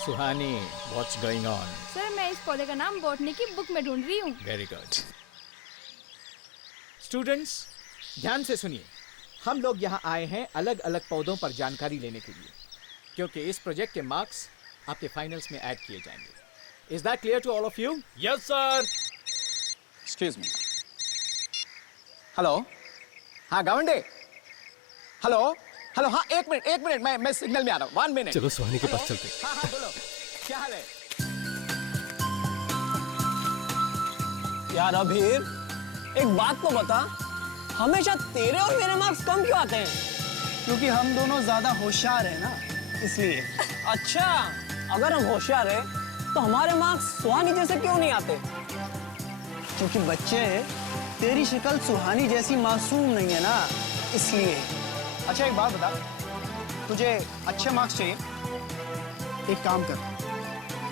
Suhani, what's going on? Sir मैं इस पौधे का नाम बॉटनी की बुक में ढूंढ रही हूँ। Very good. Students, ध्यान से सुनिए। हम लोग यहाँ आए हैं अलग अलग पौधों पर जानकारी लेने के लिए, क्योंकि इस प्रोजेक्ट के मार्क्स आपके फाइनल्स में ऐड किए जाएंगे। Is that clear to all of you? Yes, sir. Excuse me. Hello, हाँ गावंडे। हेलो, हेलो, हाँ एक मिनट, मैं सिग्नल में आ रहा हूँ। 1 मिनट। चलो सुहानी के पास चलते। हाँ हाँ बोलो, क्या हाल है? यार अभीर, एक बात तो बता, हमेशा तेरे और मेरे मार्क्स कम क्यों आते हैं? क्योंकि हम दोनों ज्यादा होशियार हैं ना, इसलिए। अच्छा, अगर हम होशियार हैं, तो हमारे मार्क्स सुहानी जैसे क्यों नहीं आते? क्योंकि बच्चे, तेरी शक्ल सुहानी जैसी मासूम नहीं है ना, इसलिए। अच्छा एक बात बता, तुझे अच्छे मार्क्स चाहिए? एक काम कर,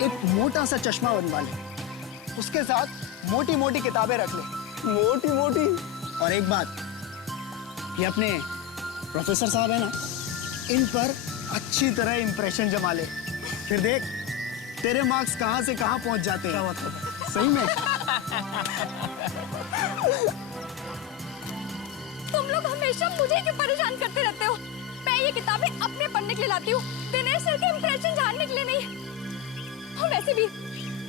एक मोटा सा चश्मा बनवा ले, उसके साथ मोटी मोटी किताबें रख ले। मोटी मोटी? और एक बात, ये अपने प्रोफेसर साहब है ना, इन पर अच्छी तरह इंप्रेशन जमा ले, फिर देख तेरे मार्क्स कहाँ से कहाँ पहुंच जाते हैं। सही में। तुम लोग हमेशा मुझे क्यों परेशान करते रहते हो? मैं ये किताबें अपने पढ़ने के लिए लाती हूँ, दिनेश सर के इंप्रेशन जानने के लिए नहीं। और वैसे भी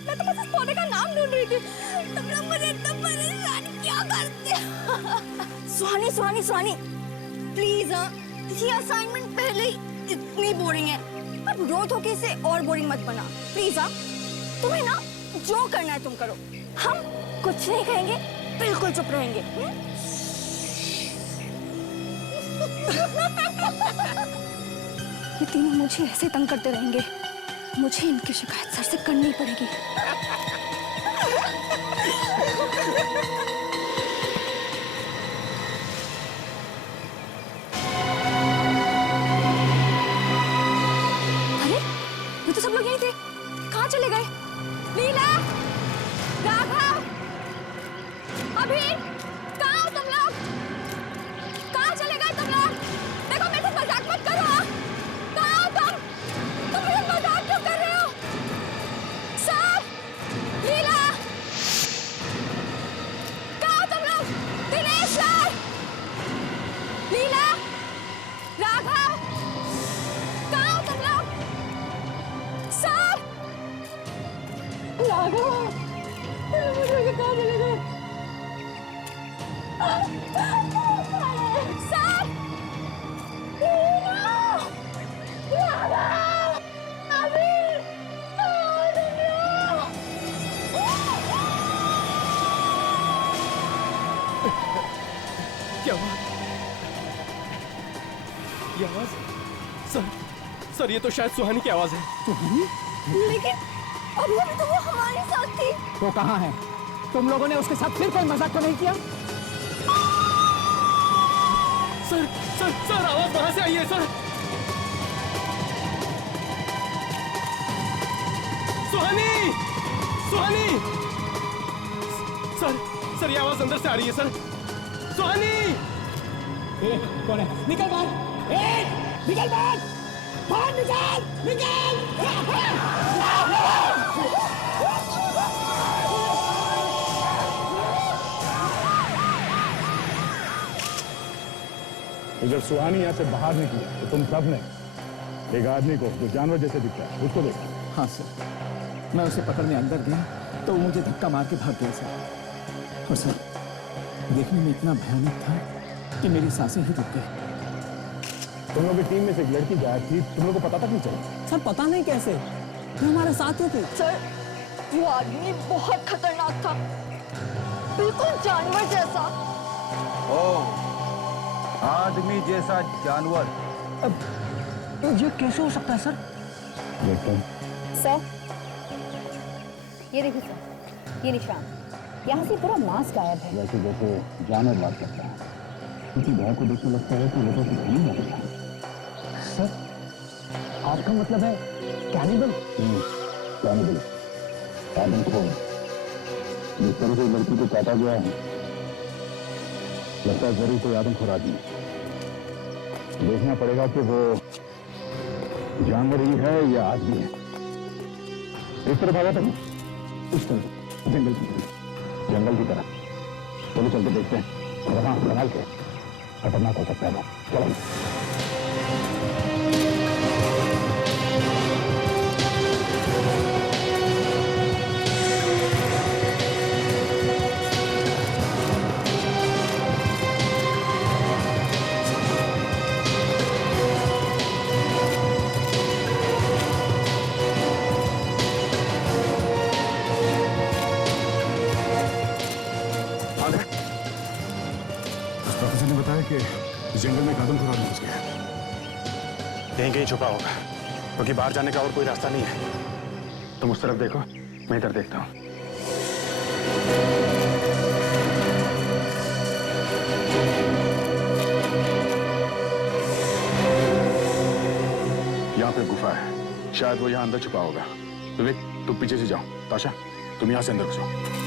मैं तो बस इस पौधे का नाम ढूंढ रही थी। तुम लोग मुझे इतना परेशान क्यों करते हो? सुहानी प्लीज, ये असाइनमेंट पहले ही इतनी बोरिंग है, अब रोज होके इसे और बोरिंग मत बना प्लीज। तुम्हें ना जो करना है तुम करो, हम कुछ नहीं कहेंगे, बिल्कुल चुप रहेंगे। ये तीनों मुझे ऐसे तंग करते रहेंगे, मुझे इनकी शिकायत सर से करनी पड़ेगी। अरे, ये तो सब लोग यहीं थे, कहाँ चले गए? लीला, राघव, अभी कहाँ हो तुम लोग? कहाँ चले गए तुम लोग? देखो मेरे से मजाक मत करो। कहाँ हो तुम? तुम मेरे मजाक क्यों कर रहे हो? सर, लीला, कहाँ हो तुम लोग? दिनेश सर, लीला, राघव, कहाँ हो तुम लोग? सर, राघव, मुझे कहाँ चले गए? सर, लीला, राघव, अभी, क्या हुआ? ये आवाज? सर, ये तो शायद सुहानी की आवाज है। लेकिन अभी तो वो हमारे साथ थी। तो कहाँ है? तुम लोगों ने उसके साथ फिर कोई मजाक तो नहीं किया? सर आवाज कहाँ से आई है सर? सुहानी! सर ये आवाज अंदर से आ रही है सर। सुहानी! कौन है? निकल बाहर! निकल बाहर! बाहर निकल! तो जब सुहानी यहाँ से बाहर निकली तो तुम सब ने एक आदमी को जो जानवर जैसे दिखता है उसको देखा? हाँ सर, मैं उसे पकड़ने अंदर गया तो वो मुझे धक्का मार के भाग गया सर। और सर, देखने में इतना भयानक था कि मेरी सांसें ही रुक गई। तुम लोग की टीम में से एक लड़की गायब थी, तुम लोग को पता तक नहीं चला? सर पता नहीं कैसे, वो हमारे साथ ही थी। सर, वो आदमी बहुत खतरनाक था, बिल्कुल जानवर जैसा। ओह, आदमी जैसा जानवर? अब ये कैसे हो सकता है सर? सर, ये देखिए सर, ये निशान, यहाँ से पूरा मांस गायब है। वैसे जैसे जानवर बात करता है, किसी भय को देखने लगता है कि लोगों को नहीं लगता है। सर, आपका मतलब है कैनिबल? कैनिबल, आदमखोर। जिस तरह से लड़की को काटा गया है, लगता है जरूर कोई आदमखोर आदमी। देखना पड़ेगा कि वो जानवर ही है या आदमी है। इस तरफ आया था इस तरफ जंगल की तरफ। चलो चल के देखते हैं, और हाँ संभाल के, खतरनाक हो सकता है वो। चलो जंगल में कदम खुराक पहुंच गया। कहीं कहीं छुपा होगा, क्योंकि बाहर जाने का और कोई रास्ता नहीं है। तुम उस तरफ देखो, मैं इधर देखता हूं। यहाँ पे गुफा है, शायद वो यहाँ अंदर छुपा होगा। विवेक तुम पीछे से जाओ, ताशा तुम यहाँ से अंदर घुसो।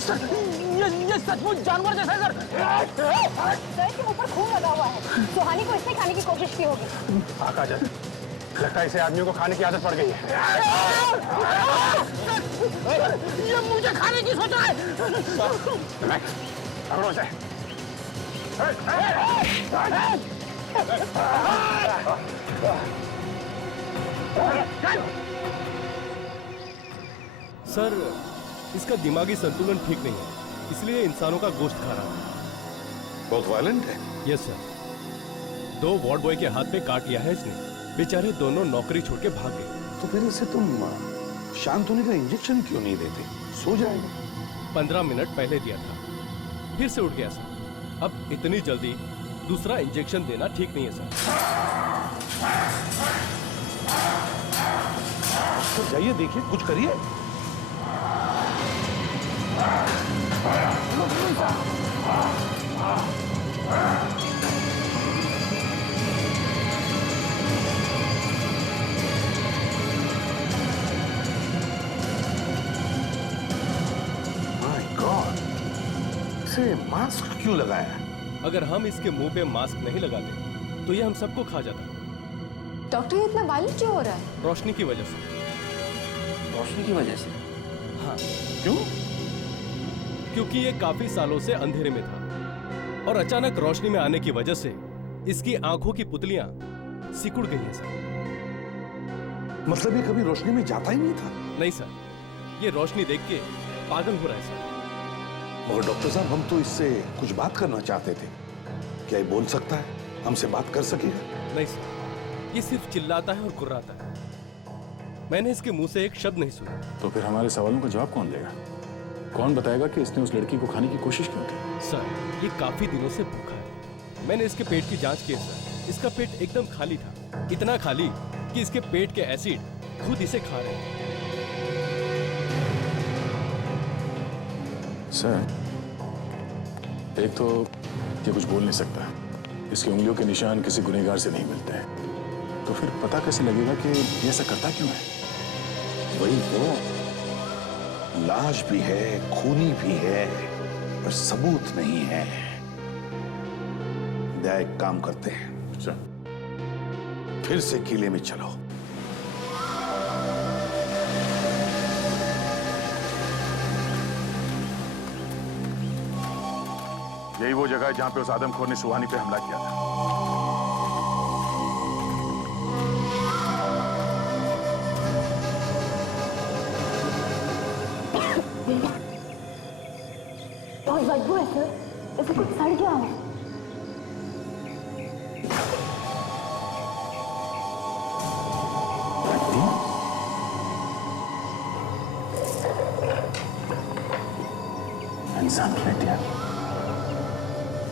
सर, ये सचमुच जानवर जैसा है सर। सर के मुंह पर खून लगा हुआ है, सुहानी को इसने खाने की कोशिश की होगी। काजल, लगता है इसे आदमियों को खाने की आदत पड़ गई है। ये मुझे खाने की सोच रहा है। पकड़ो इसे। सर, इसका दिमागी संतुलन ठीक नहीं है, इसलिए इंसानों का गोश्त खा रहा है। बहुत वायलेंट है। यस सर, 2 वार्ड बॉय के हाथ पे काट लिया है इसने। बेचारे दोनों नौकरी छोड़ के भाग गए। तो फिर इसे तुम शांत होने का इंजेक्शन क्यों नहीं देते? सो जाएगा। 15 मिनट पहले दिया था, फिर से उठ गया सर। अब इतनी जल्दी दूसरा इंजेक्शन देना ठीक नहीं है सर। तो जाइए, देखिए, कुछ करिए। माय गॉड, इसे मास्क क्यों लगाया? अगर हम इसके मुंह पे मास्क नहीं लगाते तो ये हम सबको खा जाता। डॉक्टर, ये इतना वायलेंट क्यों हो रहा है? रोशनी की वजह से। रोशनी की वजह से? हाँ। क्यों? क्योंकि ये काफी सालों से अंधेरे में था और अचानक रोशनी में आने की वजह से इसकी आंखों की पुतलियां सिकुड़ गई हैं सर। मतलब ये कभी रोशनी में जाता ही नहीं था? नहीं सर, ये रोशनी देख के पागल हो रहा है सर। मगर डॉक्टर साहब, हम तो इससे कुछ बात करना चाहते थे। क्या ये बोल सकता है? हमसे बात कर सकेगा? नहीं सर, ये सिर्फ चिल्लाता है और गुर्राता है। मैंने इसके मुंह से एक शब्द नहीं सुना। तो फिर हमारे सवालों का जवाब कौन देगा? कौन बताएगा कि इसने उस लड़की को खाने की कोशिश क्यों की? सर, ये काफी दिनों से भूखा है। मैंने इसके पेट की जांच की सर। इसका पेट एकदम खाली था, इतना खाली कि इसके पेट के एसिड खुद इसे खा रहे हैं। सर, एक तो ये कुछ बोल नहीं सकता, इसकी उंगलियों के निशान किसी गुनहगार से नहीं मिलते हैं, तो फिर पता कैसे लगेगा कि ये ऐसा करता क्यों है? वही तो, लाश भी है, खूनी भी है, पर सबूत नहीं है। एक काम करते हैं, अच्छा, फिर से किले में चलो। यही वो जगह है जहां पे उस आदमखोर ने सुहानी पे हमला किया था। बहुत बदबू है सर, इसे कुछ सड़ गया है। इंसान की हड्डियां,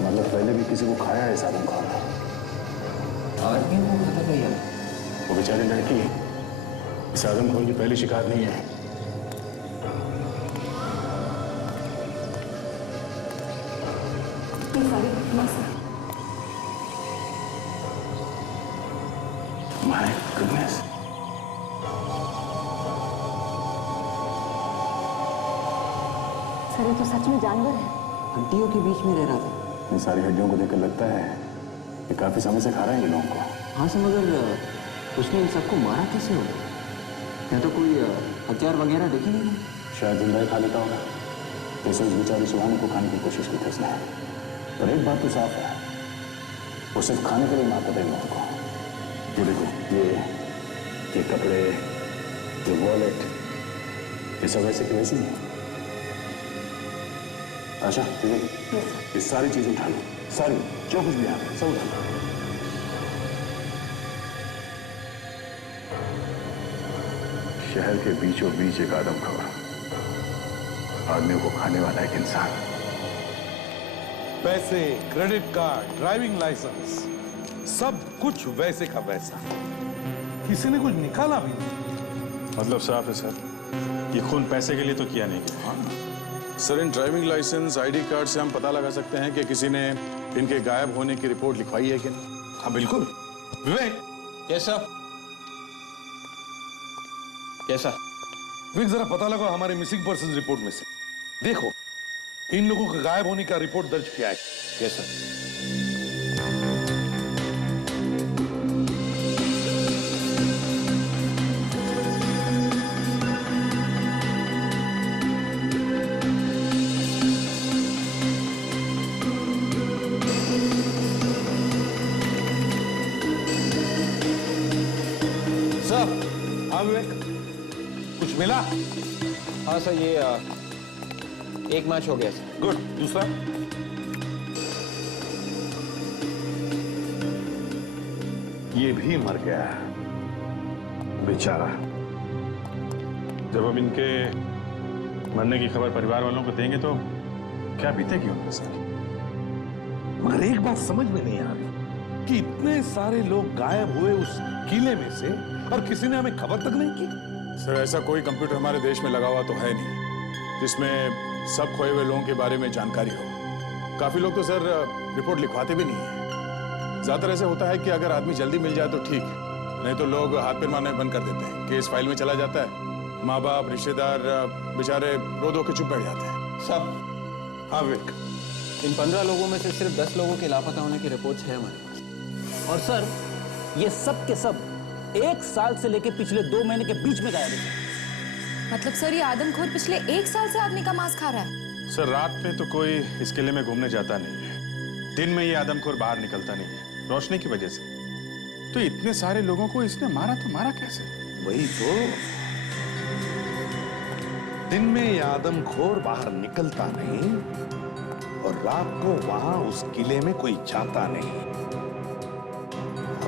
मतलब पहले भी किसी को खाया है इस आदमखोर ने? आदमी को पता नहीं है। वो बेचारी लड़की इस आदमखोर की पहली शिकार नहीं है। My goodness. सर ये तो सच में जानवर है। हड्डियों के बीच में रह रहा था। इन सारी हड्डियों को देखकर लगता है कि काफी समय से खा रहा है इन लोगों को। हाँ सर, मगर उसने इन सबको मारा कैसे होगा? या तो कोई हथियार वगैरह देखे नहीं? शायद जिंदा ही खा लेता होगा, जैसे उस बेचारी सुहानी को खाने की कोशिश की थी उसने। पर एक बात तो साफ है, वो सिर्फ खाने के लिए मारता था इन लोगों को। ये देखो, ये कपड़े, ये वॉलेट, ये सब वैसे की वैसी है। आशा, ठीक है, ये सारी चीजें उठा लो, सारी, जो कुछ भी है सब उठा लो। शहर के बीचों बीच एक आदमखोर, आदमियों को खाने वाला एक इंसान। पैसे, क्रेडिट कार्ड, ड्राइविंग लाइसेंस, सब कुछ वैसे का वैसा। किसी ने कुछ निकाला भी नहीं। मतलब साफ है सर, ये खून पैसे के लिए तो किया नहीं गया। सर, इन ड्राइविंग लाइसेंस, आईडी कार्ड से हम पता लगा सकते हैं कि किसी ने इनके गायब होने की रिपोर्ट लिखवाई है कि नहीं। हाँ बिल्कुल। विवेक, कैसा? कैसा? विवेक, जरा पता लगा हमारे मिसिंग पर्सन रिपोर्ट में से। देखो, इन लोगों के गायब होने का रिपोर्ट दर्ज किया है। कैसा? हाँ विवेक, कुछ मिला? हाँ सर, ये एक मैच हो गया सर। गुड। दूसरा? ये भी मर गया बेचारा। जब हम इनके मरने की खबर परिवार वालों को देंगे तो क्या बीतेगी उनके साथ? मगर एक बात समझ में नहीं आ रही कि इतने सारे लोग गायब हुए उस किले में से और किसी ने हमें खबर तक नहीं की। सर, ऐसा कोई कंप्यूटर हमारे देश में लगा हुआ तो है नहीं जिसमें सब खोए हुए लोगों के बारे में जानकारी हो। काफी लोग तो सर रिपोर्ट लिखवाते भी नहीं है। ज्यादातर ऐसे होता है कि अगर आदमी जल्दी मिल जाए तो ठीक, नहीं तो लोग हाथ पैर मारने बंद कर देते हैं। केस फाइल में चला जाता है, माँ बाप, रिश्तेदार बेचारे रो धो के चुप बैठ जाते हैं। साहब, हाँ विवेक, इन 15 लोगों में से सिर्फ 10 लोगों के लापता होने की रिपोर्ट्स है हमारे पास। और सर, ये सब के सब 1 साल से लेके पिछले 2 महीने के बीच में गायब है। मतलब सर ये आदमखोर पिछले 1 साल से आदमी का मांस खा रहा है? सर, रात में तो कोई इस किले में घूमने जाता नहीं है, दिन में ये आदमखोर बाहर निकलता नहीं है रोशनी की वजह से। तो इतने सारे लोगों को इसने मारा तो मारा कैसे? वही तो, दिन में ये आदमखोर बाहर निकलता नहीं और रात को वहां उस किले में कोई जाता नहीं।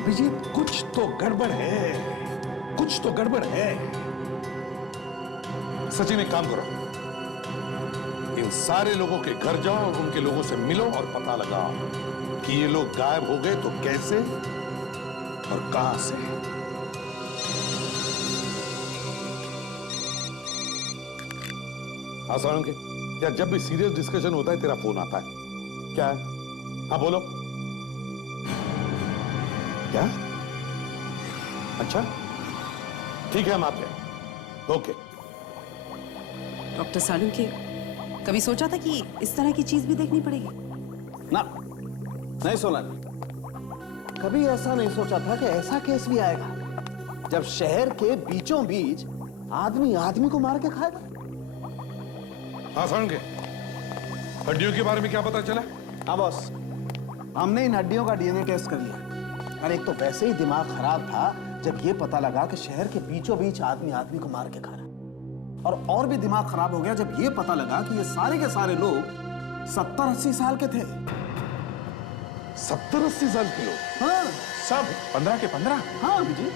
अभिजीत, कुछ तो गड़बड़ है, कुछ तो गड़बड़ है। सचिन, एक काम करो, इन सारे लोगों के घर जाओ और उनके लोगों से मिलो और पता लगाओ कि ये लोग गायब हो गए तो कैसे और कहां से। हाँ सारंग के, यार जब भी सीरियस डिस्कशन होता है तेरा फोन आता है। क्या है? हाँ बोलो। क्या? अच्छा ठीक है, हम आते हैं। ओके। डॉक्टर सालुंके, कभी सोचा था कि इस तरह की चीज भी देखनी पड़ेगी? ना, नहीं सोना। कभी ऐसा नहीं सोचा था कि ऐसा केस भी आएगा जब शहर के बीचों बीच आदमी आदमी को मार के खाएगा। हाँ सालुंके, हड्डियों के बारे में क्या पता चला? हाँ बॉस, हमने इन हड्डियों का डीएनए टेस्ट कर लिया। और एक तो वैसे ही दिमाग खराब था जब ये पता लगा कि शहर के बीचों बीच आदमी आदमी को मार के खा रहा है। और भी दिमाग खराब हो गया जब ये पता लगा कि ये सारे के सारे लोग 70-80 साल के थे। 70-80 साल के लोग? हाँ सब 15 के 15? हाँ अभी जी,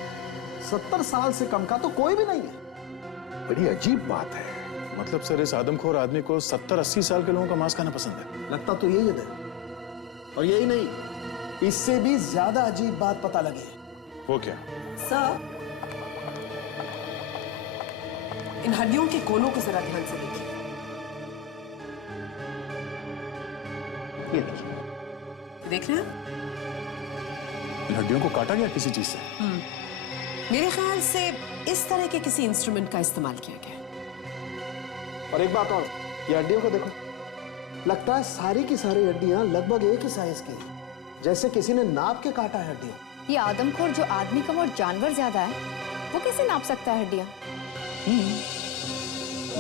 70 साल से कम का तो कोई भी नहीं है। बड़ी अजीब बात है। मतलब सर इस आदमखोर आदमी को 70-80 साल के लोगों का मांस खाना पसंद है। लगता तो यही है। और यही नहीं, इससे भी ज्यादा अजीब बात पता लगी। वो क्या? सर, इन हड्डियों के कोनों को जरा ध्यान से देखिए। ये देखिए, देख रहे हैं? इन हड्डियों को काटा गया किसी चीज से? मेरे ख्याल से इस तरह के किसी इंस्ट्रूमेंट का इस्तेमाल किया गया। और एक बात और, ये हड्डियों को देखो, लगता है सारी की सारी हड्डियां लगभग एक ही साइज की, जैसे किसी ने नाप के काटा है हड्डियां। ये आदमखोर जो आदमी कम और जानवर ज्यादा है, वो कैसे नाप सकता है हड्डियां?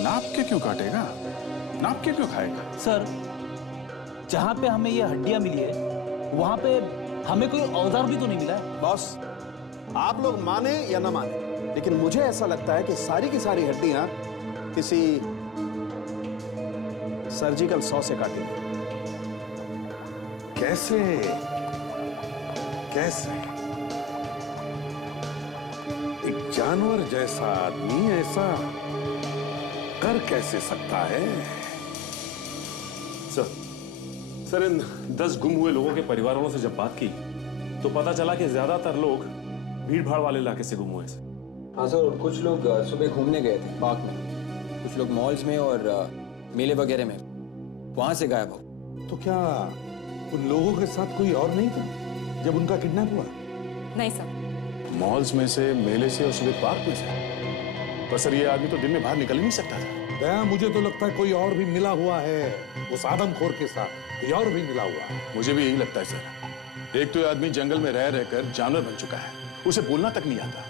नाप के क्यों काटेगा? नाप के क्यों खाएगा? सर, जहां पे हमें ये हड्डियां मिली है वहां पे हमें कोई औजार भी तो नहीं मिला है। बॉस, आप लोग माने या ना माने, लेकिन मुझे ऐसा लगता है कि सारी की सारी हड्डियां किसी सर्जिकल सॉ से काटी गई। कैसे? कैसे? एक जानवर जैसा आदमी ऐसा कर कैसे सकता है? सर इन 10 गुम हुए लोगों के परिवारों से जब बात की तो पता चला कि ज्यादातर लोग भीड़ भाड़ वाले इलाके से गुम हुए हैं। हाँ सर, कुछ लोग सुबह घूमने गए थे पार्क में, कुछ लोग मॉल्स में और मेले वगैरह में, वहां से गायब हो। तो क्या उन लोगों के साथ कोई और नहीं था जब उनका किडनैप हुआ? नहीं सर। मॉल्स में से, मेले से और सुबह पार्क में से? पर सर ये आदमी तो दिन में बाहर निकल ही नहीं सकता था। दया, मुझे तो लगता है कोई और भी मिला हुआ है उस आदमखोर के साथ, कोई और भी मिला हुआ है। मुझे भी यही लगता है सर। एक तो ये आदमी जंगल में रह रहकर जानवर बन चुका है, उसे बोलना तक नहीं आता,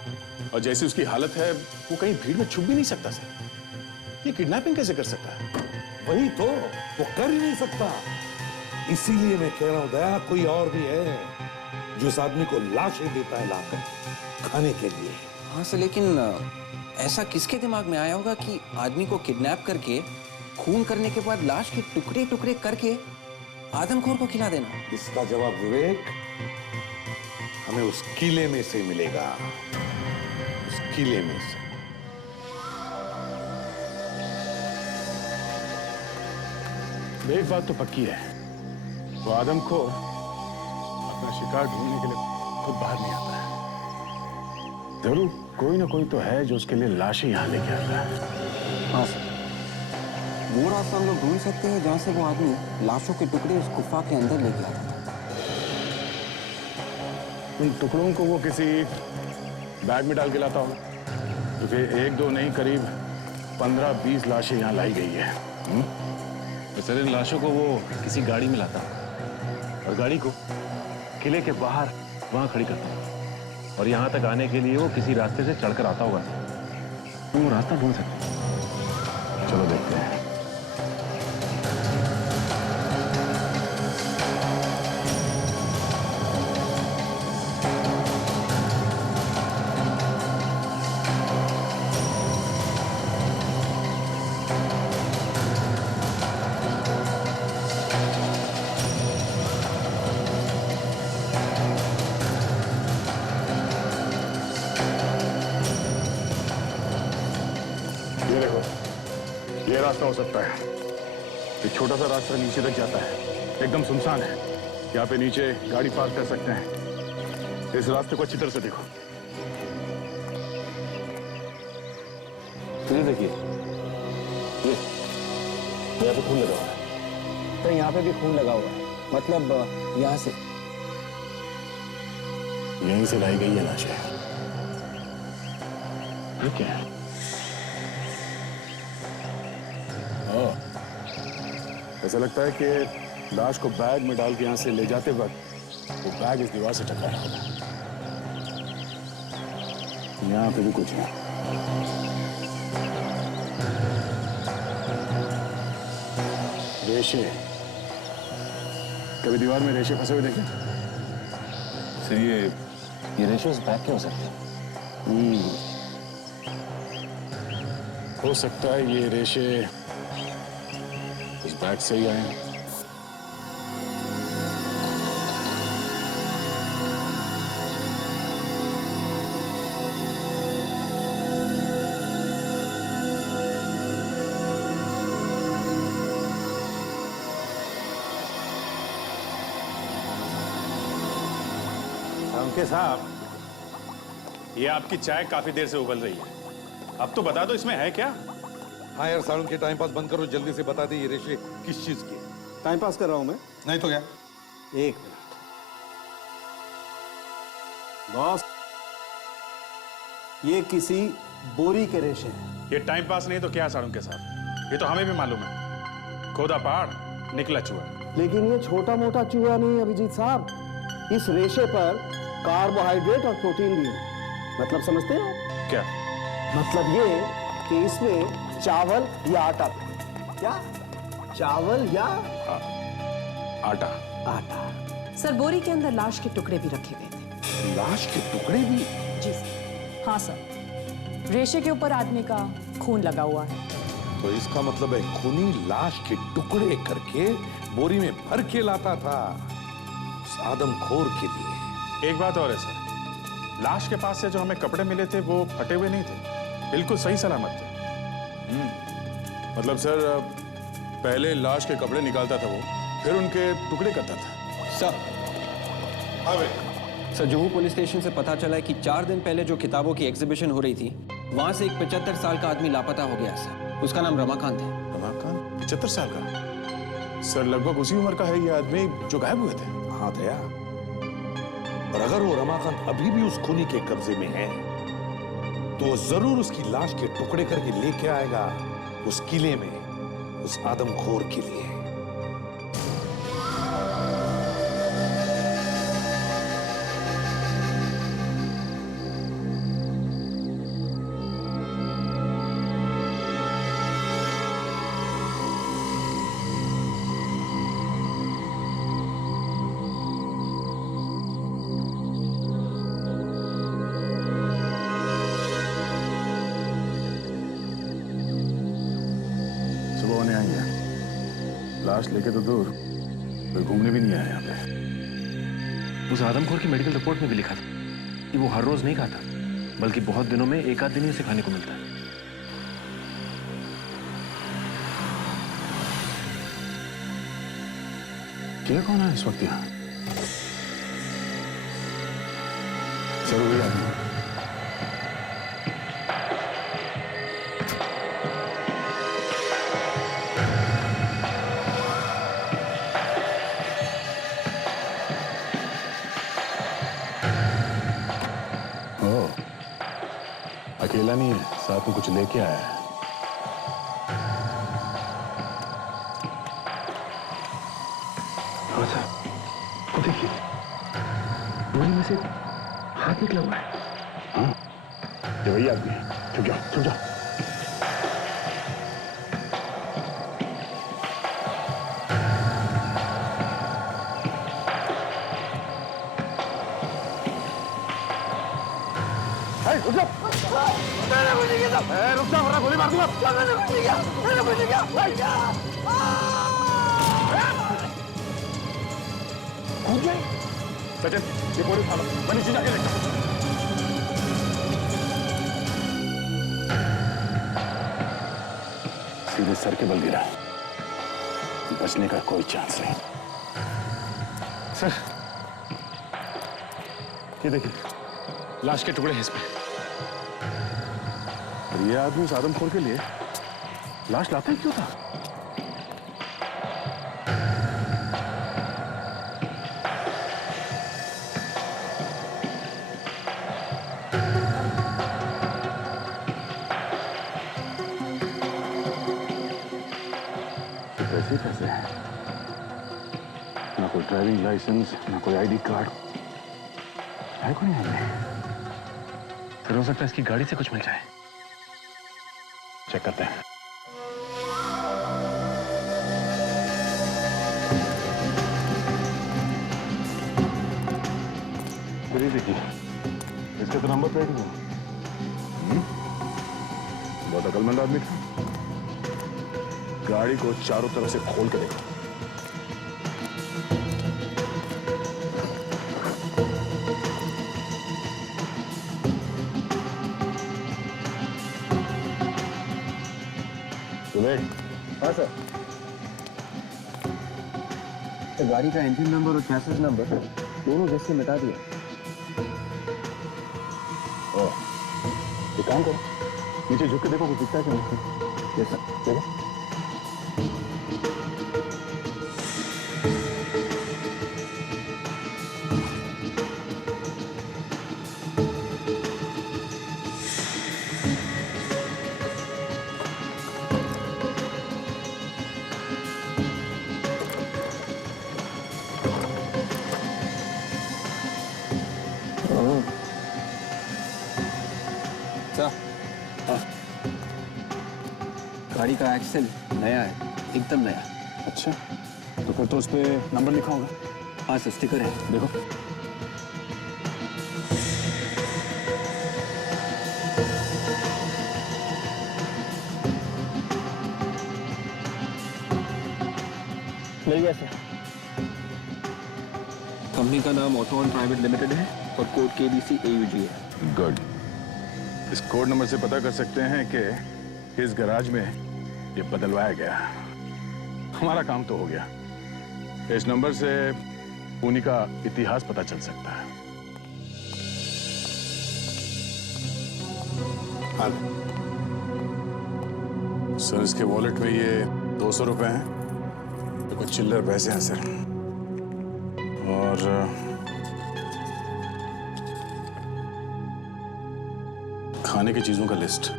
और जैसी उसकी हालत है वो कहीं भीड़ में छुप भी नहीं सकता सर। ये किडनैपिंग कैसे कर सकता है? वही तो, वो कर ही नहीं सकता। इसीलिए मैं कह रहा हूं दया, कोई और भी है जो उस आदमी को लाशें देता है लाकर खाने के लिए। हाँ सर, लेकिन ऐसा किसके दिमाग में आया होगा कि आदमी को किडनैप करके खून करने के बाद लाश के टुकड़े टुकड़े करके आदमखोर को खिला देना? इसका जवाब विवेक हमें उस किले में से मिलेगा, उस किले में से। एक बात तो पक्की है, वो आदमखोर अपना शिकार ढूंढने के लिए खुद बाहर नहीं आता है। जरूर कोई ना कोई तो है जो उसके लिए लाशें यहाँ लेके आता है। हाँ सर, वो रास्ता हम लोग ढूंढ सकते हैं जहाँ से वो आदमी लाशों के टुकड़े उस गुफा के अंदर लेके आता था। उन टुकड़ों को वो किसी बैग में डाल के लाता होगा, क्योंकि 1-2 नहीं, करीब 15-20 लाशें यहाँ लाई गई है। तो सर इन लाशों को वो किसी गाड़ी में लाता और गाड़ी को किले के बाहर वहां खड़ी करता, और यहाँ तक आने के लिए वो किसी रास्ते से चढ़कर आता होगा। तुम वो रास्ता ढूंढ सकते हो। चलो देखते हैं। ये देखो, ये रास्ता हो सकता है। एक छोटा सा रास्ता नीचे तक जाता है, एकदम सुनसान है। यहाँ पे नीचे गाड़ी पार्क कर सकते हैं। इस रास्ते को अच्छी तरह से देखो। ये देखिए, ये यहाँ पे खून लगा हुआ है। तो यहाँ पे भी खून लगा हुआ है। मतलब यहाँ से? यहीं से लाई गई है लाशें। ठीक है। ऐसा लगता है कि लाश को बैग में डाल के यहां से ले जाते वक्त वो बैग इस दीवार से टकराया होगा। यहां पे भी कुछ है। रेशे। कभी दीवार में रेशे फंसे हुए देखे? सर ये रेशे उस बैग के हो सकते हैं। हो सकता है ये रेशे उस बैग से ही आए हैं। अंके साहब, ये आपकी चाय काफी देर से उबल रही है। अब तो बता दो इसमें है क्या? हाँ यार, सारुण के टाइम पास बंद करो, जल्दी से बता दे ये रेशे किस चीज की है। टाइम पास कर रहा हूं मैं। नहीं तो क्या? एक मिनट बॉस, ये किसी बोरी के रेशे हैं। ये टाइम पास नहीं तो क्या सारुण के साहब? ये तो हमें भी मालूम है। खोदा पहाड़ निकला चूहा। लेकिन ये छोटा मोटा चूहा नहीं अभिजीत साहब, इस रेशे पर कार्बोहाइड्रेट और प्रोटीन भी है। मतलब समझते हैं? क्या मतलब ये कि इसमें चावल या आटा, क्या चावल या आटा? आटा। सर, बोरी के अंदर लाश के टुकड़े भी रखे गए थे। लाश के टुकड़े भी? जी सर। हाँ सर, रेशे के ऊपर आदमी का खून लगा हुआ है। तो इसका मतलब है खूनी लाश के टुकड़े करके बोरी में भर के लाता था उस आदमखोर के लिए। एक बात और है सर, लाश के पास से जो हमें कपड़े मिले थे वो फटे हुए नहीं थे, बिल्कुल सही सलामत थे। मतलब सर, पहले लाश के कपड़े निकालता था वो, फिर उनके टुकड़े करता था। Sir, sir Juhu police station से पता चला है कि 4 दिन पहले जो किताबों की एग्जीबिशन हो रही थी, वहां से एक 75 साल का आदमी लापता हो गया सर। उसका नाम रमाकांत है। रमाकांत? 75 साल का? सर लगभग उसी उम्र का है ये आदमी जो गायब हुए थे। हाँ दया, और अगर वो रमाकांत अभी भी उस खूनी के कब्जे में है तो वो जरूर उसकी लाश के टुकड़े करके लेके आएगा उस किले में, उस आदमखोर के लिए। लाश लेके तो दूर, कोई घूमने भी नहीं आया यहाँ पे। उस आदमखोर की मेडिकल रिपोर्ट में भी लिखा था कि वो हर रोज नहीं खाता, बल्कि बहुत दिनों में एक आध दिन ही उसे खाने को मिलता है। क्या कौन है इस वक्त यहाँ? चलो वही आदमी। अकेला नहीं है, साथ में कुछ लेके आया है। हाँ साहब, वो देखिए, बोरी में से हाथ निकला हुआ है। हाँ, ये वही आदमी है। छुप जाओ, छुप जाओ। रुक जाओ, रुक जाओ, गोली मार दूंगा। कूद गए। सचिन, ये बोरी उठा लो, मैं नीचे जाके देखता हूं। सीधे सर के बल गिरा, बचने का कोई चांस नहीं। सर, ये देखिए, लाश के टुकड़े हैं इसमें। ये आदमी उस आदमखोर के लिए लाश लाता ही क्यों था? ना कोई ड्राइविंग लाइसेंस, ना कोई आईडी कार्ड है। कोई नहीं है। फिर हो सकता है इसकी गाड़ी से कुछ मिल जाए। चेक करते हैं। फिर ही देखिए, इसका तो नंबर प्लेट नहीं। बहुत अकलमंद आदमी था। गाड़ी को चारों तरफ से खोल के देखा। हाँ सर, तो गाड़ी का इंजन नंबर और चैसिस नंबर दोनों जैसे मिटा दिया। एक काम करो, नीचे झुक के देखो कुछ दिखता है क्या मुझसे? Yes sir. देखो। गाड़ी का एक्सेल नया है, एकदम नया। अच्छा, तो फिर तो उस पे नंबर लिखा होगा। हाँ सर, स्टिकर है, देखो। मिल गया सर। कंपनी का नाम ऑटोन प्राइवेट लिमिटेड है और कोड KBC AUG है। गुड। इस कोड नंबर से पता कर सकते हैं कि इस गैराज में ये बदलवाया गया। हमारा काम तो हो गया। इस नंबर से पुणे का इतिहास पता चल सकता है। हाँ सर, इसके वॉलेट में ये 200 रुपए हैं, तो कुछ चिल्लर पैसे हैं सर, और खाने की चीजों का लिस्ट।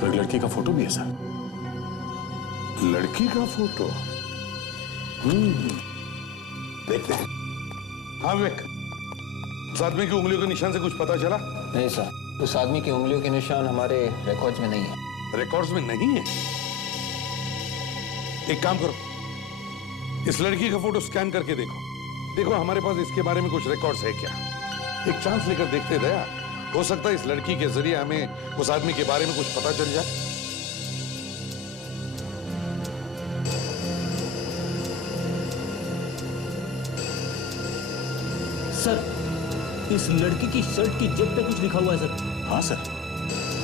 तो एक लड़की का फोटो भी है सर। लड़की का फोटो? देखते हैं। हाँ विवेक, उस आदमी की उंगलियों के निशान से कुछ पता चला? नहीं सर, उस आदमी की उंगलियों के निशान हमारे रिकॉर्ड्स में नहीं है। रिकॉर्ड्स में नहीं है? एक काम करो, इस लड़की का फोटो स्कैन करके देखो। देखो हमारे पास इसके बारे में कुछ रिकॉर्ड्स है क्या। एक चांस लेकर देखते दया, हो सकता है इस लड़की के जरिए हमें उस आदमी के बारे में कुछ पता चल जाए। सर, इस लड़की की शर्ट की जेब पे कुछ लिखा हुआ है सर। हाँ सर,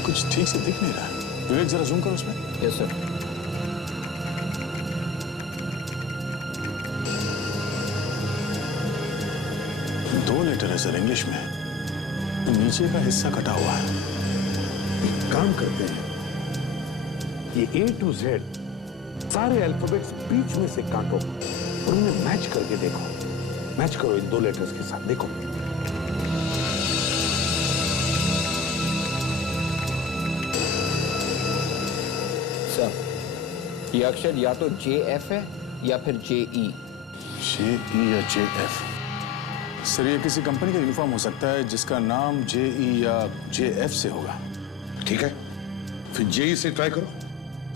कुछ ठीक से दिख नहीं रहा। विवेक जरा जूम करो उसमें। Yes sir. दो लेटर है सर इंग्लिश में, नीचे का हिस्सा कटा हुआ है। एक काम करते हैं, ये A to Z सारे अल्फाबेट्स बीच में से काटो और उन्हें मैच करके देखो। मैच करो इन दो लेटर्स के साथ, देखो। सर, ये अक्षर या तो JF है या फिर JE। JE या JF? सर, ये किसी कंपनी का यूनिफॉर्म हो सकता है जिसका नाम JE या JF से होगा। ठीक है, फिर JE से ट्राई करो,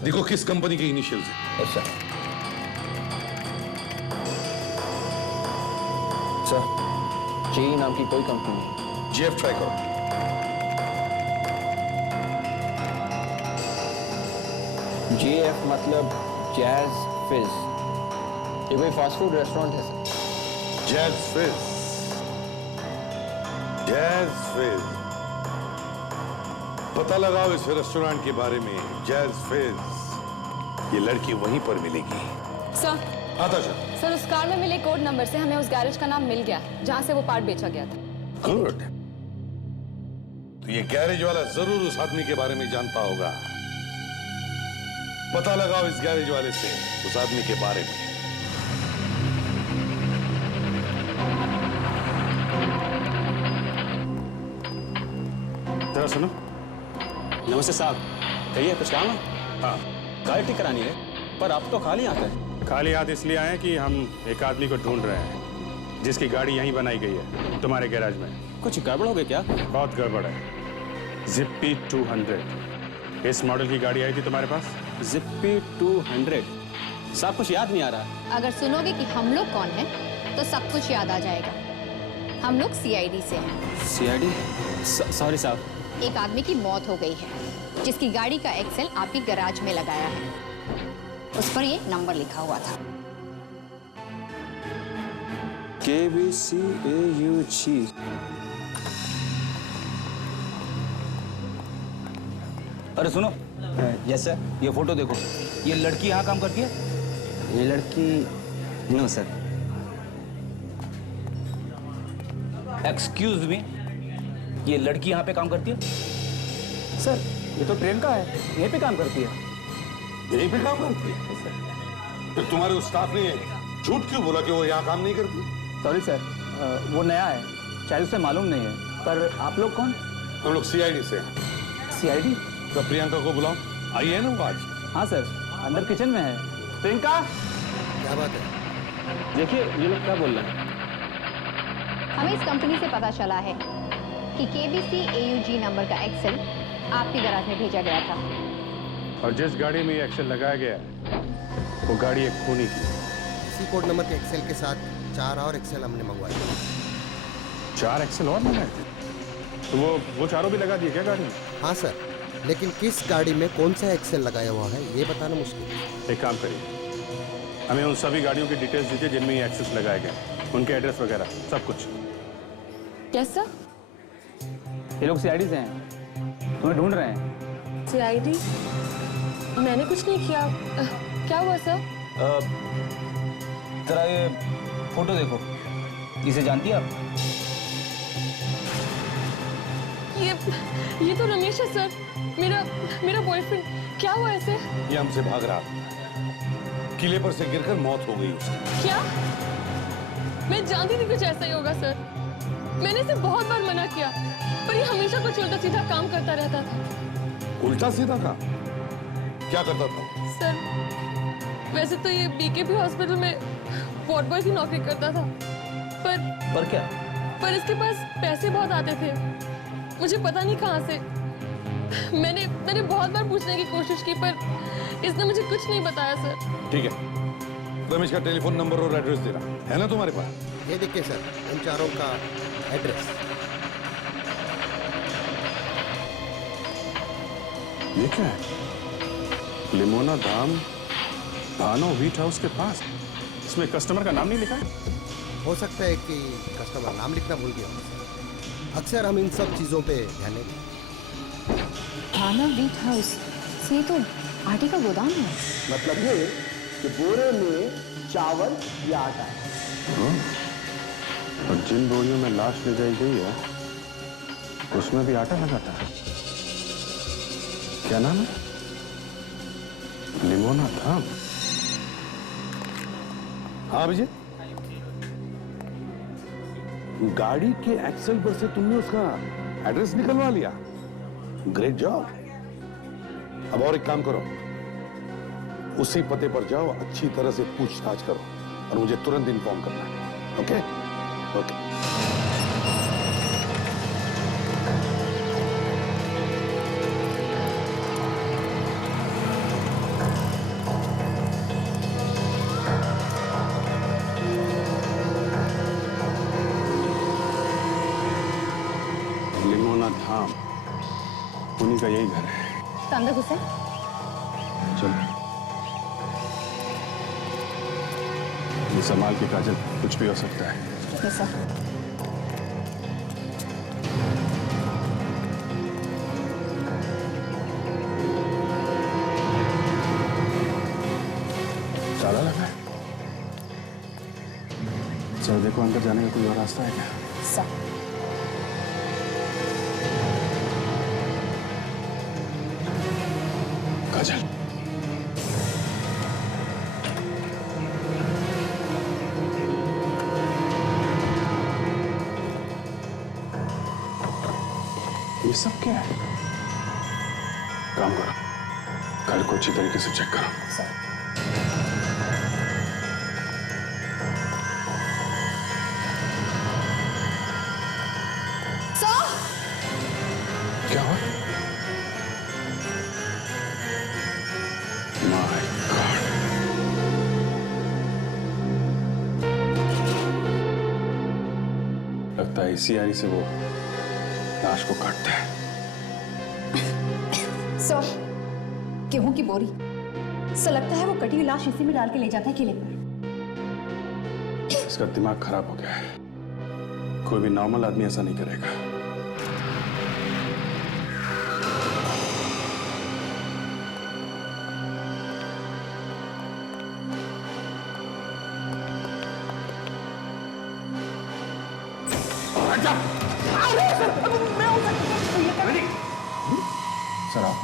देखो किस कंपनी के इनिशियल्स हैं। Yes sir. सर, JE नाम की कोई कंपनी नहीं। JF ट्राई करो। JF मतलब जैज फिज। ये कोई फास्ट फूड रेस्टोरेंट है सर। जैज फिज, जैज फिज। पता लगाओ इस रेस्टोरेंट के बारे में, जैज फिज। ये लड़की वहीं पर मिलेगी। सर, आता जा। सर उस कार में मिले कोड नंबर से हमें उस गैरेज का नाम मिल गया जहां से वो पार्ट बेचा गया था। गुड। तो ये गैरेज वाला जरूर उस आदमी के बारे में जानता होगा। पता लगाओ इस गैरेज वाले से उस आदमी के बारे में। जरा सुनो। नमस्ते साहब, कहिए कुछ काम है? हाँ, गाड़ी ठीक करानी है, पर आप तो खाली आते हैं। खाली हाथ इसलिए आए कि हम एक आदमी को ढूंढ रहे हैं जिसकी गाड़ी यहीं बनाई गई है, तुम्हारे गैराज में। कुछ गड़बड़ हो गया क्या? बहुत गड़बड़ है। जिप्पी 200 इस मॉडल की गाड़ी आई थी तुम्हारे पास? जिप्पी 200? साहब कुछ याद नहीं आ रहा। अगर सुनोगे कि हम लोग कौन हैं, तो सब कुछ याद आ जाएगा। हम लोग सीआईडी से हैं। सीआईडी? सॉरी साहब। एक आदमी की मौत हो गई है, जिसकी गाड़ी का एक्सेल आपके गैराज में लगाया है। उस पर ये नंबर लिखा हुआ था। KBCAUG। अरे सुनो। Yes sir. ये फोटो देखो। ये लड़की यहाँ काम करती है? ये लड़की? No sir. एक्सक्यूज मी, ये लड़की यहाँ पे काम करती है? सर ये तो प्रियंका है, यहीं पे काम करती है। यहीं पे काम करती है? फिर तुम्हारे उस स्टाफ ने झूठ क्यों बोला कि वो यहाँ काम नहीं करती? सॉरी सर, वो नया है, शायद उसे मालूम नहीं है। पर आप लोग कौन? हम लोग सीआईडी से हैं। सीआईडी? तो प्रियंका को बुलाओ, आई है ना वो आज? हाँ सर, अंदर किचन में है। प्रियंका! क्या बात है? देखिए ये लोग क्या बोल रहे हैं। हमें इस कंपनी से पता चला है कि KBCAUG नंबर का एक्सेल आपके गैराज में भेजा गया था। और जिस गाड़ी में ये एक्सेल लगाया गया है, वो गाड़ी एक खूनी की। इसी कोड नंबर के एक्सेल के साथ 4 और एक्सेल हमने मंगवाए। 4 एक्सेल और मंगाए थे? तो वो चारों भी लगा दिए क्या गाड़ी में? हाँ सर, लेकिन किस गाड़ी में कौन सा एक्सेल लगाया हुआ है ये बताना मुश्किल है। एक काम करिए, हमें उन सभी गाड़ियों की डिटेल्स दीजिए जिनमें ये एक्सेस लगाए गए, उनके एड्रेस वगैरह सब कुछ। Yes sir. ये लोग सीआईडी से हैं, तुम्हें ढूंढ रहे हैं। सीआईडी? मैंने कुछ नहीं किया। क्या हुआ सर? जरा ये फोटो देखो। इसे जानती है आप? ये तो रमेश है सर, मेरा बॉयफ्रेंड। क्या हुआ ऐसे? ये हमसे भाग रहा था, किले पर से गिरकर मौत हो गई उसकी। क्या? मैं जानती थी कुछ ऐसा ही होगा सर। मैंने इसे बहुत बार मना किया, पर ये हमेशा कुछ उल्टा सीधा काम करता रहता था। उल्टा सीधा काम? क्या करता था? सर वैसे तो ये BKP हॉस्पिटल में वार्ड बॉय की नौकरी करता था, पर क्या? पर इसके पास पैसे बहुत आते थे, मुझे पता नहीं कहाँ से। मैंने बहुत बार पूछने की कोशिश की, पर इसने मुझे कुछ नहीं बताया सर। ठीक है, रमेश का टेलीफोन नंबर और एड्रेस दे रहा है ना तुम्हारे पास? ये देखिए सर, इन चारों का एड्रेस। ये क्या है? लिमोना धाम, भानो व्हीट हाउस के पास। इसमें कस्टमर का नाम नहीं लिखा है? हो सकता है कि कस्टमर नाम लिखना भूल गया हो। अक्सर हम इन सब चीजों पे ध्यान नहीं देते। भानो व्हीट हाउस, ये तो आटे का गोदाम है। मतलब ये कि बोरे में चावल या आटा। और जिन बोरियों में लाश ले जाई गई है, उसमें भी आटा लगाता है। क्या नाम है? लिमोना धाम। हाँ विजय, गाड़ी के एक्सेल पर से तुमने उसका एड्रेस निकलवा लिया। Great job. अब और एक काम करो, उसी पते पर जाओ, अच्छी तरह से पूछताछ करो और मुझे तुरंत इन्फॉर्म करना है। ओके? ओके। लिमोना धाम, उन्हीं का यही घर है। तो अंदर घुसे। चलो, ये संभाल के काजल, कुछ भी हो सकता है। Yes sir. ताला लगा है। चलो देखो अंदर जाने का कोई और रास्ता है क्या? सर। काजल, ये सब क्या है? काम करो, घर को अच्छी तरीके से चेक करो। सर। इसी आरी से वो लाश को काटता है। सो गेहूं की बोरी सो लगता है वो कटी हुई लाश इसी में डाल के ले जाता है किले पर। इसका दिमाग खराब हो गया है। कोई भी नॉर्मल आदमी ऐसा नहीं करेगा। सर आप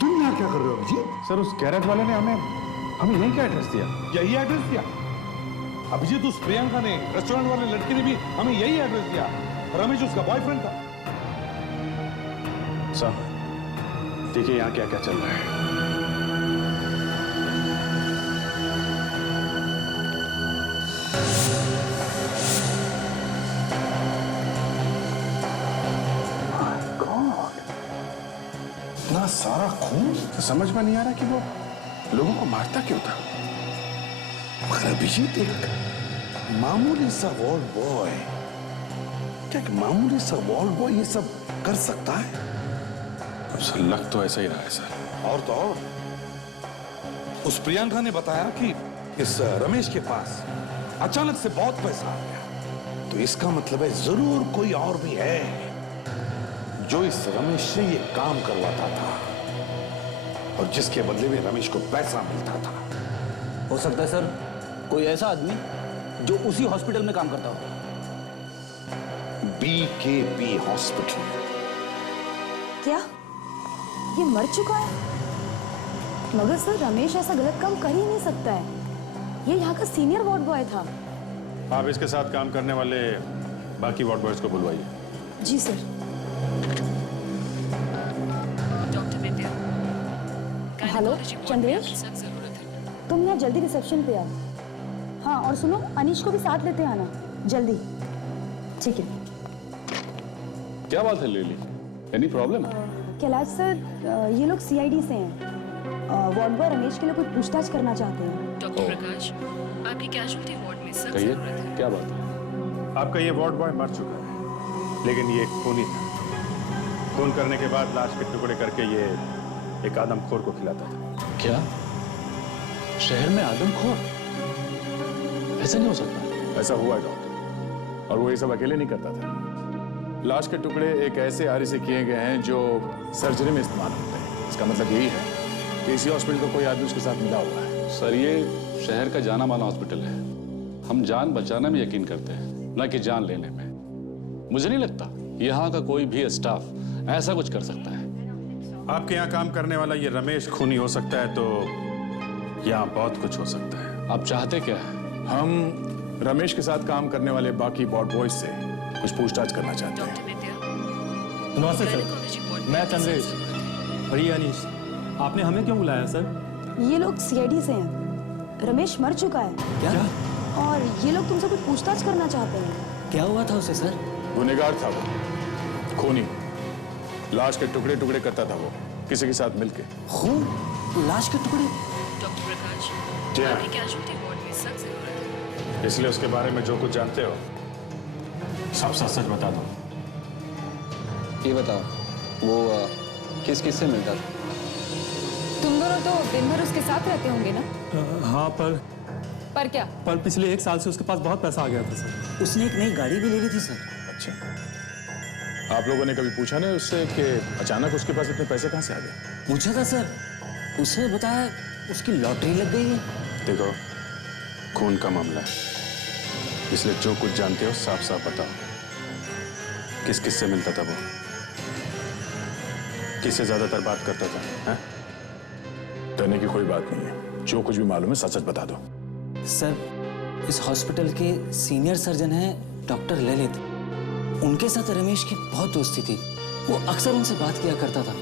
तुम यहाँ क्या कर रहे हो अभिजीत? सर उस गैरेज वाले ने हमें यही क्या एड्रेस दिया? यही एड्रेस दिया? अभिजीत, उस प्रियंका ने, रेस्टोरेंट वाले लड़के ने भी हमें यही एड्रेस दिया। रमेश उसका बॉयफ्रेंड था। सर देखिए यहाँ क्या क्या चल रहा है। इतना सारा खून, तो समझ में नहीं आ रहा कि वो लोगों को मारता क्यों था। मगर अभिजीत, एक मामूली सा वॉल बॉय, क्या एक मामूली सा वॉल बॉय ये सब कर सकता है? अब सर लग तो ऐसा ही रहा है सर। और तो और उस प्रियंका ने बताया कि इस रमेश के पास अचानक से बहुत पैसा आ गया। तो इसका मतलब है जरूर कोई और भी है जो इस रमेश से ये काम करवाता था और जिसके बदले में रमेश को पैसा मिलता था। हो सकता है सर कोई ऐसा आदमी जो उसी हॉस्पिटल में काम करता हो। BKB hospital. क्या ये मर चुका है? मगर सर रमेश ऐसा गलत काम कर ही नहीं सकता है। ये यहाँ का सीनियर वार्ड बॉय था। आप इसके साथ काम करने वाले बाकी वार्ड बॉयज को बुलवाइए। जी सर। हेलो चंद्रेश, तुम यहाँ जल्दी रिसेप्शन पे आओ। हाँ और सुनो, अनीश को भी साथ लेते आना जल्दी। ठीक है। क्या बात है lily? Any problem? Kailash sir, ये लोग CID से हैं। वार्ड बॉय रमेश के लिए कुछ पूछताछ करना चाहते हैं। डॉक्टर प्रकाश, आपकी कैजुअल्टी वार्ड में सख्त कहिए, जरूरत है। क्या बात है? आपका ये वार्ड बॉय मर चुका है, लेकिन ये खूनी था। खून करने के बाद लाश के टुकड़े करके ये एक आदमखोर को खिलाता था। क्या शहर में आदमखोर? ऐसा नहीं हो सकता। ऐसा हुआ है डॉक्टर, और वो ये सब अकेले नहीं करता था। लाश के टुकड़े एक ऐसे आरी से किए गए हैं जो सर्जरी में इस्तेमाल होते हैं। इसका मतलब यही है कि इसी हॉस्पिटल को कोई आदमी उसके साथ मिला हुआ है। सर ये शहर का जाना माना हॉस्पिटल है। हम जान बचाने में यकीन करते हैं, न कि जान लेने में। मुझे नहीं लगता यहाँ का कोई भी स्टाफ ऐसा कुछ कर सकता है। आपके यहाँ काम करने वाला ये रमेश खूनी हो सकता है, तो यहाँ बहुत कुछ हो सकता है। आप चाहते क्या है? हम रमेश के साथ काम करने वाले बाकी वार्ड बॉयज से कुछ पूछताछ करना चाहते हैं। नमस्ते सर, मैं चंद्रेश और ये अनीश। आपने हमें क्यों बुलाया सर? ये लोग CID से हैं। रमेश मर चुका है। क्या? और ये लोग तुमसे कुछ पूछताछ करना चाहते हैं। क्या हुआ था उसे सर? गुनहगार था वो, खूनी। लाश के टुकड़े टुकड़े करता था वो, किसी के साथ मिलके। खून? लाश के टुकड़े? डॉक्टर प्रकाश, जी हाँ। आपकी कैजुअल्टी वार्ड में सख्त जरूरत है। इसलिए उसके बारे में जो कुछ जानते हो सब सच सच बता दो। ये बताओ, वो किस किस से मिलता था? तुम दोनों तो दिन भर उसके साथ रहते होंगे ना? हाँ, पर क्या? पर पिछले 1 साल से उसके पास बहुत पैसा आ गया था सर। उसने एक नई गाड़ी भी ले ली थी सर। अच्छा, आप लोगों ने कभी पूछा नहीं उससे कि अचानक उसके पास इतने पैसे कहाँ से आ गए? पूछा था सर, उसने बताया उसकी लॉटरी लग गई है। देखो, खून का मामला है, इसलिए जो कुछ जानते हो साफ साफ बताओ। किस किस से मिलता था वो? किससे ज्यादातर बात करता था? है? डरने की कोई बात नहीं है, जो कुछ भी मालूम है सच सच बता दो। सर, इस हॉस्पिटल के सीनियर सर्जन हैं डॉक्टर ललित। उनके साथ रमेश की बहुत दोस्ती थी। वो अक्सर उनसे बात किया करता था।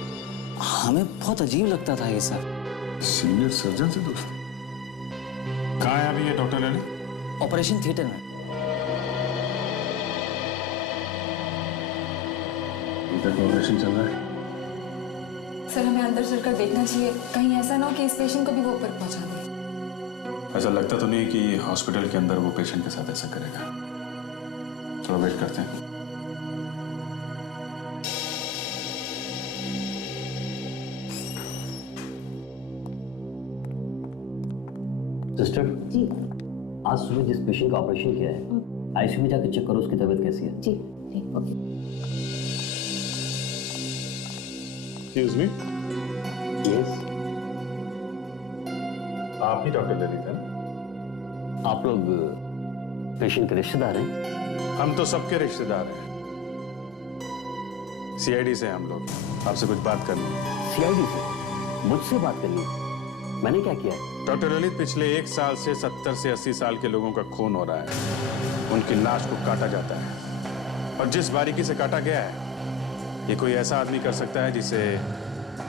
हमें बहुत अजीब लगता था ये सब। सीनियर सर्जन से दोस्ती? कहाँ है अभी ये डॉक्टर ललित? ऑपरेशन थिएटर में। ऑपरेशन चल रहा है? सर, हमें अंदर चलकर देखना चाहिए, कहीं ऐसा ना हो कि इस पेशेंट को भी वो ऊपर पहुंचा दे। ऐसा लगता तो नहीं कि हॉस्पिटल के अंदर वो पेशेंट के साथ ऐसा करेगा। थोड़ा वेट करते हैं। सिस्टर जी, आज सुबह जिस पेशेंट का ऑपरेशन किया है आईसीयू में जाकर चेक करो उसकी तबीयत कैसी है। जी ठीक ओके। Excuse me. यस, आप ही डॉक्टर ललित हैं? आप लोग पेशेंट के रिश्तेदार हैं? हम तो सबके रिश्तेदार हैं। सीआईडी से हम लोग, आपसे कुछ बात करनी है। सीआईडी से? मुझसे बात करनी है? मैंने क्या किया है? डॉक्टर ललित, पिछले 1 साल से 70 से 80 साल के लोगों का खून हो रहा है। उनकी लाश को काटा जाता है और जिस बारीकी से काटा गया है, ये कोई ऐसा आदमी कर सकता है जिसे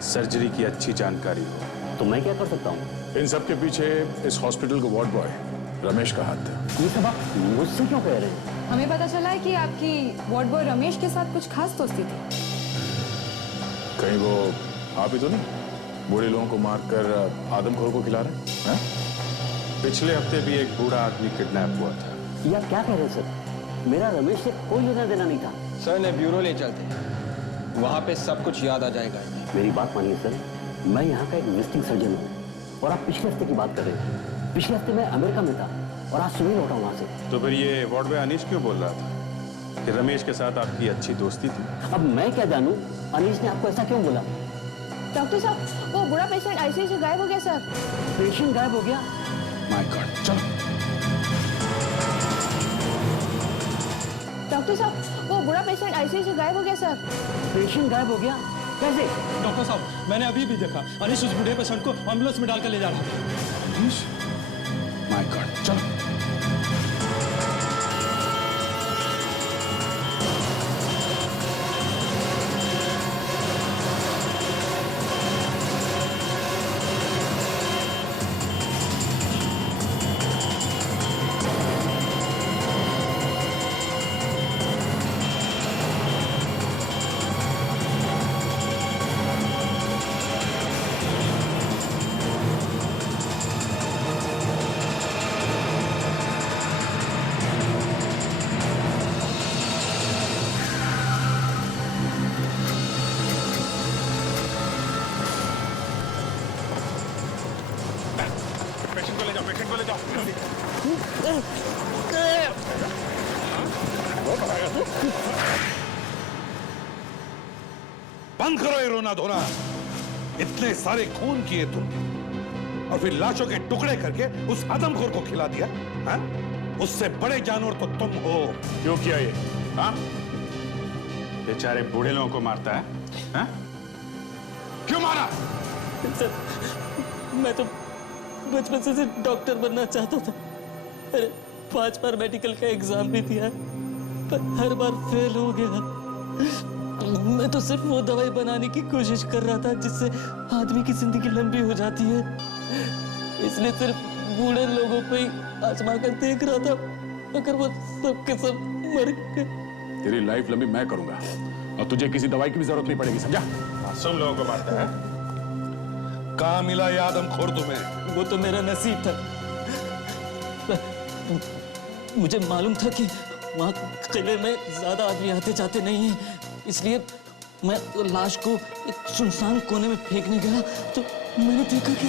सर्जरी की अच्छी जानकारी हो। तो मैं क्या कर सकता हूँ? इन सब के पीछे इस हॉस्पिटल का वार्ड बॉय रमेश का हाथ था। ये सब आप मुझसे क्यों कह रहे हैं? हमें पता चला है कि आपकी वार्ड बॉय रमेश के साथ कुछ खास दोस्ती थी। कहीं वो आप ही तो नहीं बूढ़े लोगों को मारकर आदमखोर को खिला रहे हैं? पिछले हफ्ते भी एक बूढ़ा आदमी किडनैप हुआ था। या क्या कह रहे हैं सर? मेरा रमेश से कोई लेना देना नहीं था। सर ने ब्यूरो ले चलते, वहाँ पे सब कुछ याद आ जाएगा। मेरी बात मानिए सर, मैं यहाँ का एक विजिटिंग सर्जन हूँ और आप पिछले हफ्ते की बात कर रहे हैं। पिछले हफ्ते मैं अमेरिका में था और आज सुबह लौटा वहाँ से। तो फिर ये वार्ड बॉय अनीश क्यों बोल रहा था कि रमेश के साथ आपकी अच्छी दोस्ती थी? अब मैं क्या जानूँ अनीश ने आपको ऐसा क्यों बोला? डॉक्टर साहब, वो बुरा पेशेंट आईसीयू से गायब हो गया सर। पेशेंट गायब हो गया? माय गॉड, चलो। डॉक्टर साहब, वो बुरा पेशेंट आईसीयू से गायब हो गया सर। पेशेंट गायब हो गया? कैसे? डॉक्टर साहब, मैंने अभी भी देखा अनीश उस बूढ़े पेशेंट को एम्बुलेंस में डालकर ले जा रहा था। अनीश? माय गॉड, चलो। बंद करो ये रोना धोना। इतने सारे खून किए तुम और फिर लाशों के टुकड़े करके उस आदमखोर को खिला दिया। हा? उससे बड़े जानवर तो तुम हो। क्यों किया ये? हाँ? बेचारे बूढ़े लोगों को मारता है? हाँ? क्यों मारा? सर, मैं तो बचपन से डॉक्टर बनना चाहता था। अरे 5 बार मेडिकल का एग्जाम भी दिया पर हर बार फेल हो गया। मैं तो सिर्फ वो दवाई बनाने की कोशिश कर रहा था जिससे आदमी की जिंदगी लंबी हो जाती है। इसलिए सिर्फ बूढ़े लोगों पे ही आजमा कर देख रहा था, मगर वो सब के सब मर गए। तेरी लाइफ लंबी मैं करूंगा और तुझे किसी दवाई की भी जरूरत नहीं पड़ेगी, समझा? मासूम लोगों को मारता है। कहाँ मिला ये आदमखोर तुम्हें? वो तो मेरा नसीब था। मुझे मालूम था कि वहाँ किले में ज्यादा आदमी आते जाते नहीं हैं, इसलिए मैं लाश को एक सुनसान कोने में फेंकने गया तो मैंने देखा कि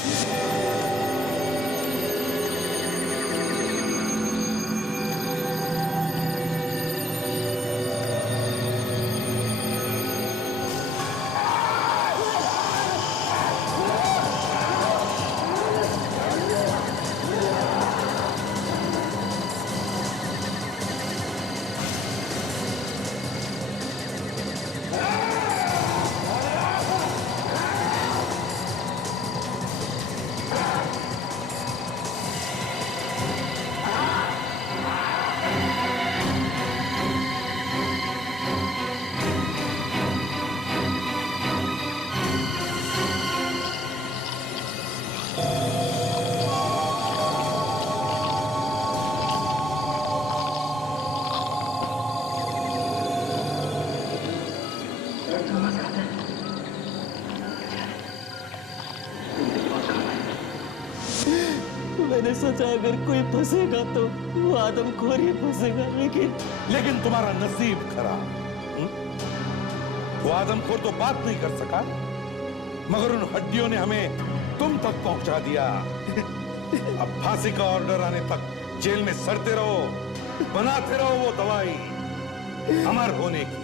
मैंने सोचा अगर कोई फंसेगा तो वो आदमखोर ही फंसेगा, लेकिन तुम्हारा नसीब खराब। वो आदमखोर तो बात नहीं कर सका, मगर उन हड्डियों ने हमें तुम तक पहुंचा दिया। अब फांसी का ऑर्डर आने तक जेल में सड़ते रहो, बनाते रहो वो दवाई अमर होने की।